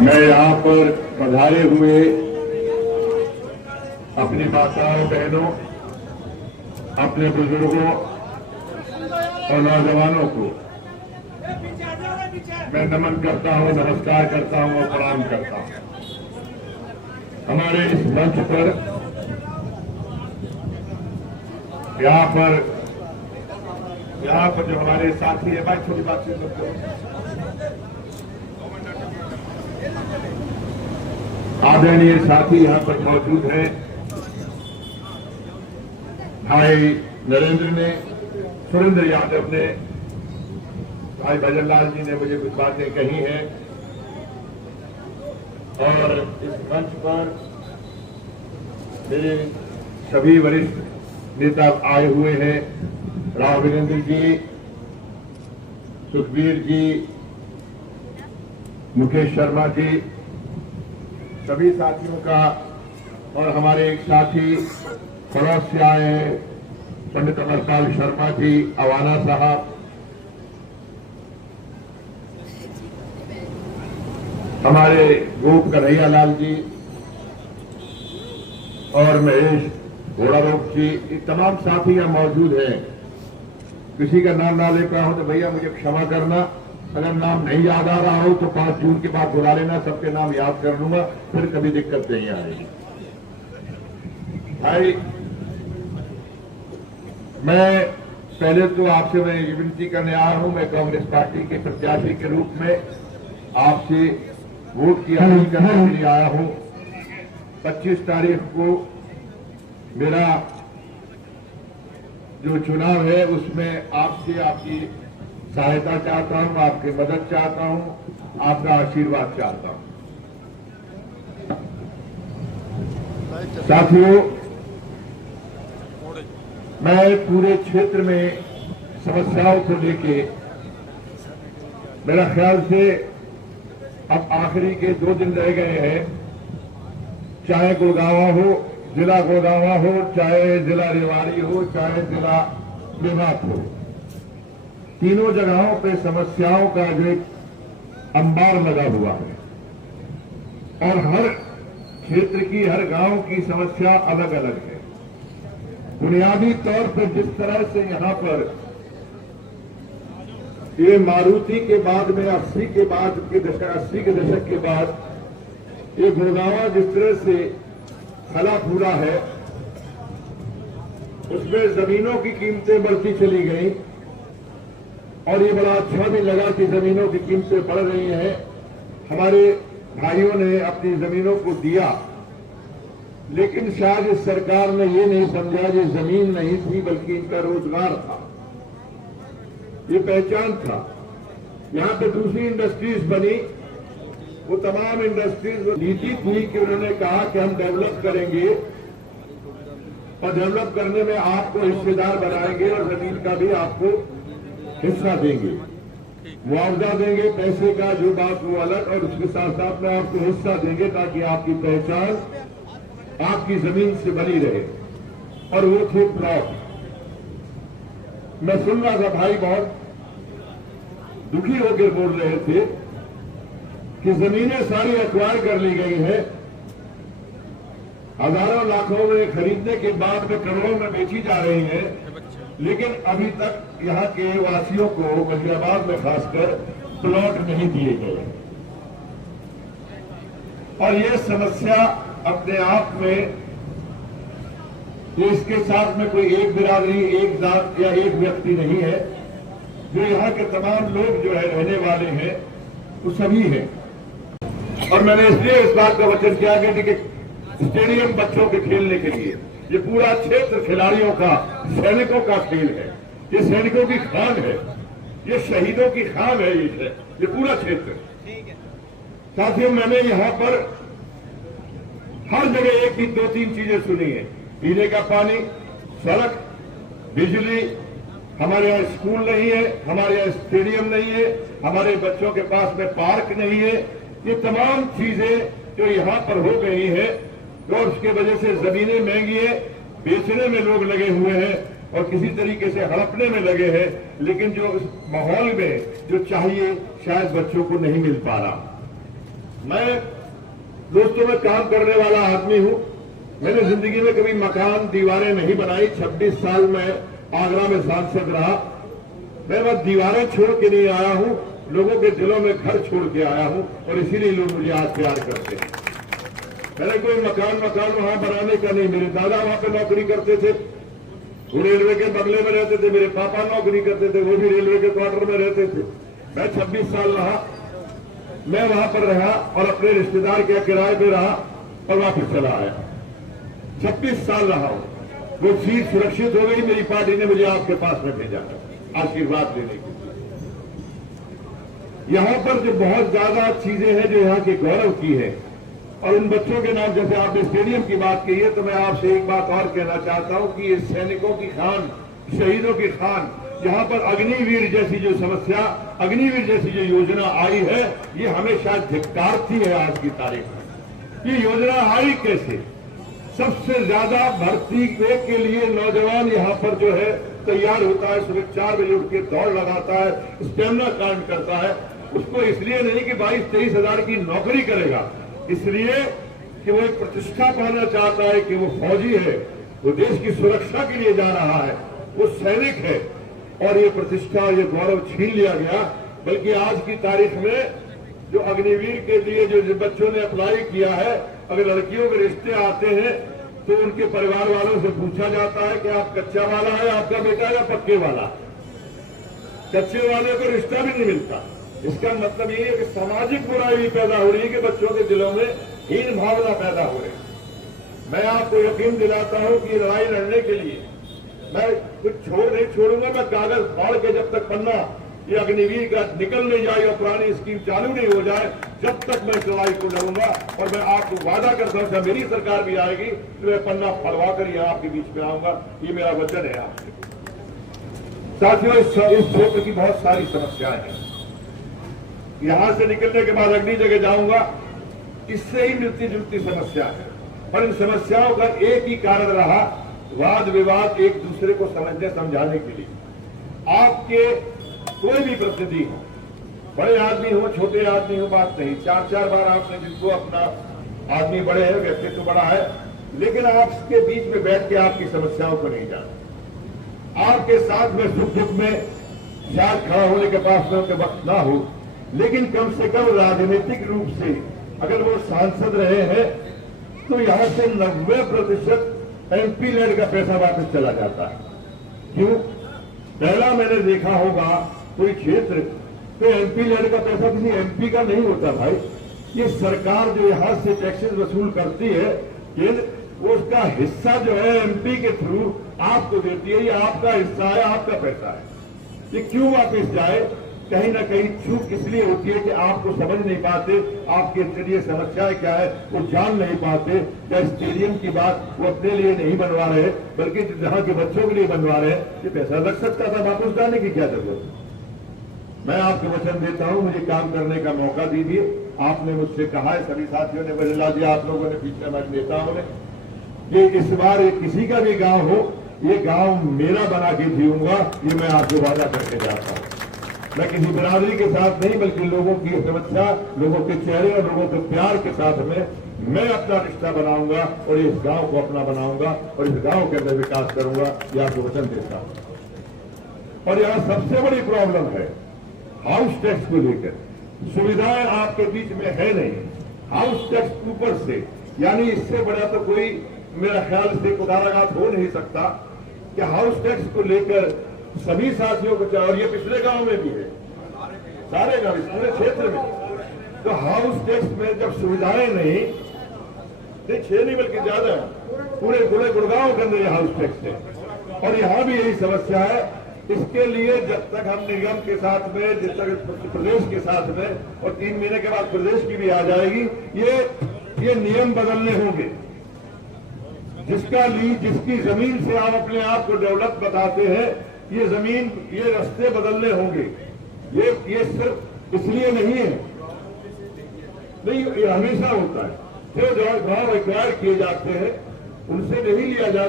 मैं यहाँ पर पधारे हुए अपनी माताओं बहनों, अपने बुजुर्गों और नौजवानों को मैं नमन करता हूँ, नमस्कार करता हूँ और प्रणाम करता हूँ। हमारे इस मंच पर यहाँ पर जो हमारे साथी है, भाई छोटी बातचीत करते हैं, आदरणीय साथी यहाँ पर मौजूद हैं। भाई नरेंद्र ने, सुरेंद्र यादव ने, भाई भजन लाल जी ने मुझे कुछ बातें कही हैं और इस मंच पर मेरे सभी वरिष्ठ नेता आए हुए हैं। राव वीरेंद्र जी, सुखबीर जी, मुकेश शर्मा जी, सभी साथियों का, और हमारे एक साथी पड़ोस से आए हैं पंडित अमरपाल शर्मा जी, अवाना साहब, हमारे गोप कन्हैया लाल जी और महेश घोड़ारोप जी, ये तमाम साथी यहाँ मौजूद हैं। किसी का नाम ना ले पाया हो तो भैया मुझे क्षमा करना। अगर नाम नहीं याद आ रहा हो तो 5 जून के बाद बुला लेना, सबके नाम याद कर लूंगा, फिर कभी दिक्कत नहीं आएगी। भाई मैं पहले तो आपसे मैं ये विनती करने आया हूं, मैं कांग्रेस पार्टी के प्रत्याशी के रूप में आपसे वोट की अपील करने के लिए आया हूं। 25 तारीख को मेरा जो चुनाव है उसमें आपसे आपकी सहायता चाहता हूं, आपकी मदद चाहता हूं, आपका आशीर्वाद चाहता हूं। साथियों, मैं पूरे क्षेत्र में समस्याओं को लेके, मेरा ख्याल से अब आखिरी के 2 दिन रह गए हैं, चाहे गुड़गांव हो, जिला गुड़गांव हो, चाहे जिला रेवाड़ी हो, चाहे जिला मेवात हो, तीनों जगहों पे समस्याओं का जो एक अंबार लगा हुआ है और हर क्षेत्र की, हर गांव की समस्या अलग अलग है। बुनियादी तौर पर जिस तरह से यहां पर ये मारुति के बाद में 80 के दशक के बाद ये गुड़गांव जिस तरह से फला फूला है, उसमें जमीनों की कीमतें बढ़ती चली गई और ये बड़ा अच्छा भी लगा कि जमीनों की कीमतें बढ़ रही हैं। हमारे भाइयों ने अपनी जमीनों को दिया, लेकिन शायद इस सरकार ने ये नहीं समझा ये जमीन नहीं थी बल्कि इनका रोजगार था, ये पहचान था। यहां पे दूसरी इंडस्ट्रीज बनी, वो तमाम इंडस्ट्रीज नीति थी कि उन्होंने कहा कि हम डेवलप करेंगे और डेवलप करने में आपको हिस्सेदार बनाएंगे और जमीन का भी आपको हिस्सा देंगे, मुआवजा देंगे पैसे का, जो बात वो अलग, और उसके साथ साथ में आपको हिस्सा देंगे ताकि आपकी पहचान आपकी जमीन से बनी रहे। और वो थे प्लॉट। मैं सुन रहा था, भाई बहुत दुखी होकर बोल रहे थे कि जमीनें सारी एक्वायर कर ली गई है, हजारों लाखों में खरीदने के बाद में करोड़ों में बेची जा रही है, लेकिन अभी तक यहाँ के वासियों को, गाजियाबाद में खासकर, प्लॉट नहीं दिए गए। और ये समस्या अपने आप में, ये इसके साथ में कोई एक बिरादरी, एक जात या एक व्यक्ति नहीं है, जो यहाँ के तमाम लोग जो है रहने वाले हैं वो सभी हैं। और मैंने इसलिए इस बात का वचन किया कि स्टेडियम बच्चों के खेलने के लिए, ये पूरा क्षेत्र खिलाड़ियों का, सैनिकों का खेल है, ये सैनिकों की खान है, ये शहीदों की खान है, ये पूरा क्षेत्र। साथियों, मैंने यहाँ पर हर जगह एक ही 2-3 चीजें सुनी है, पीने का पानी, सड़क, बिजली, हमारे यहाँ स्कूल नहीं है, हमारे यहाँ स्टेडियम नहीं है, हमारे बच्चों के पास में पार्क नहीं है। ये तमाम चीजें जो यहाँ पर हो गई है और उसके वजह से जमीनें महंगी है, बेचने में लोग लगे हुए हैं और किसी तरीके से हड़पने में लगे हैं, लेकिन जो माहौल में जो चाहिए शायद बच्चों को नहीं मिल पा रहा। मैं दोस्तों में काम करने वाला आदमी हूं। मैंने जिंदगी में कभी मकान दीवारें नहीं बनाई। 26 साल में आगरा में सांसद रहा। मैं बस दीवारें छोड़ के नहीं आया हूं, लोगों के दिलों में घर छोड़ के आया हूं और इसीलिए लोग मुझे आज प्यार करते हैं। मैंने कोई मकान वहां बनाने का नहीं। मेरे दादा वहां पे नौकरी करते थे, वो रेलवे के बंगले में रहते थे। मेरे पापा नौकरी करते थे, वो भी रेलवे के क्वार्टर में रहते थे। मैं 26 साल रहा, मैं वहां पर रहा और अपने रिश्तेदार के किराए पे रहा और वापस चला आया। 26 साल रहा हूं। वो सीट सुरक्षित हो गई। मेरी पार्टी ने मुझे आपके पास में भेजा आशीर्वाद देने के लिए। यहां पर जो बहुत ज्यादा चीजें हैं जो यहां के गौरव की है, और उन बच्चों के नाम, जैसे आपने स्टेडियम की बात की है, तो मैं आपसे एक बात और कहना चाहता हूं कि ये सैनिकों की खान, शहीदों की खान, यहां पर अग्निवीर जैसी जो समस्या, अग्निवीर जैसी जो योजना आई है, ये हमेशा धिक्कारती है आज की तारीख में। ये योजना आई कैसे? सबसे ज्यादा भर्ती के लिए नौजवान यहां पर जो है तैयार होता है, सुबह 4 बजे उठ के दौड़ लगाता है, स्टेमिना कांड करता है। उसको इसलिए नहीं कि 22-23 हजार की नौकरी करेगा, इसलिए कि वो एक प्रतिष्ठा पाना चाहता है कि वो फौजी है, वो देश की सुरक्षा के लिए जा रहा है, वो सैनिक है। और ये प्रतिष्ठा, ये गौरव छीन लिया गया। बल्कि आज की तारीख में जो अग्निवीर के लिए जो बच्चों ने अप्लाई किया है, अगर लड़कियों के रिश्ते आते हैं तो उनके परिवार वालों से पूछा जाता है कि आप कच्चा वाला है आपका बेटा या पक्के वाला। कच्चे वाले को रिश्ता भी नहीं मिलता। इसका मतलब ये है कि सामाजिक बुराई भी पैदा हो रही है कि बच्चों के दिलों में हीन भावना पैदा हो रही है। मैं आपको यकीन दिलाता हूं कि लड़ाई लड़ने के लिए मैं कुछ नहीं छोड़ूंगा। मैं कागज फाड़ के जब तक पन्ना ये अग्निवीर का निकल नहीं जाए और पुरानी स्कीम चालू नहीं हो जाए, जब तक मैं इस लड़ाई को लड़ूंगा। और मैं आपको वादा करता हूं जब मेरी सरकार भी आएगी तो मैं पन्ना फड़वा कर यहां आपके बीच में आऊंगा। ये मेरा वचन है आपसे। साथियों, इस क्षेत्र की बहुत सारी समस्याएं हैं। यहां से निकलने के बाद अगली जगह जाऊंगा, इससे ही मिलती जुलती समस्या है। और इन समस्याओं का एक ही कारण रहा, वाद विवाद, एक दूसरे को समझने समझाने के लिए। आपके कोई भी प्रतिनिधि हो, बड़े आदमी हो, छोटे आदमी हो, बात नहीं। 4-4 बार आपने जिनको अपना आदमी बड़े है, व्यक्तित्व तो बड़ा है, लेकिन आपके बीच में बैठ के आपकी समस्याओं को नहीं जाना। आपके साथ में सुख दुख में शायद खड़ा होने के पास में उनके वक्त ना हो, लेकिन कम से कम राजनीतिक रूप से अगर वो सांसद रहे हैं तो यहां से 90% एमपी लैंड का पैसा वापस चला जाता है। क्यों? पहला मैंने देखा होगा कोई क्षेत्र तो एमपी लैंड का पैसा किसी एमपी का नहीं होता भाई। ये सरकार जो यहां से टैक्सेस वसूल करती है, वो उसका हिस्सा जो है एमपी के थ्रू आपको देती है। ये आपका हिस्सा है, आपका पैसा है। ये क्यों वापस जाए? कहीं ना कहीं चूक इसलिए होती है कि आपको समझ नहीं पाते, आपके लिए समस्याएं क्या है वो जान नहीं पाते। क्या स्टेडियम की बात वो अपने लिए नहीं बनवा रहे, बल्कि जहां के बच्चों के लिए बनवा रहे हैं। ये पैसा लग सकता था, वापस जाने की क्या जरूरत है? मैं आपको वचन देता हूं, मुझे काम करने का मौका दीजिए। आपने मुझसे कहा है, सभी साथियों ने बदला दिया, आप लोगों ने, पीछे हमारे नेताओं ने, कि इस बार किसी का भी गांव हो, ये गांव मेरा बना के जीऊंगा। ये मैं आपको वादा करके जाता हूं। मैं किसी बिरादरी के साथ नहीं, बल्कि लोगों की समस्या, लोगों के चेहरे और लोगों के प्यार के साथ में मैं अपना रिश्ता बनाऊंगा और इस गांव को अपना बनाऊंगा और इस गांव के अंदर विकास करूंगा। यह आपको वचन देता हूं। और यहां सबसे बड़ी प्रॉब्लम है हाउस टैक्स को लेकर। सुविधाएं आपके बीच में है नहीं। हाउस टैक्स ऊपर से, यानी इससे बड़ा तो कोई मेरा ख्याल से कुदाराघात हो नहीं सकता कि हाउस टैक्स को लेकर सभी साथियों को चाहिए। और ये पिछले गांव में भी है, सारे गांव, इस पूरे क्षेत्र में। तो हाउस टैक्स में जब सुविधाएं नहीं, 6 नहीं बल्कि ज्यादा, पूरे गुड़गांव के अंदर हाउस टैक्स है। और यहां भी यही समस्या है। इसके लिए जब तक हम निगम के साथ में, जब तक प्रदेश के साथ में, और 3 महीने के बाद प्रदेश की भी आ जाएगी, ये नियम बदलने होंगे। जिसका लीज, जिसकी जमीन से आप अपने आप को डेवलप बताते हैं, ये जमीन, ये रास्ते बदलने होंगे। ये सिर्फ इसलिए नहीं है, नहीं, ये हमेशा होता है। जो गांव एक्वायर किए जाते हैं उनसे नहीं लिया जाता।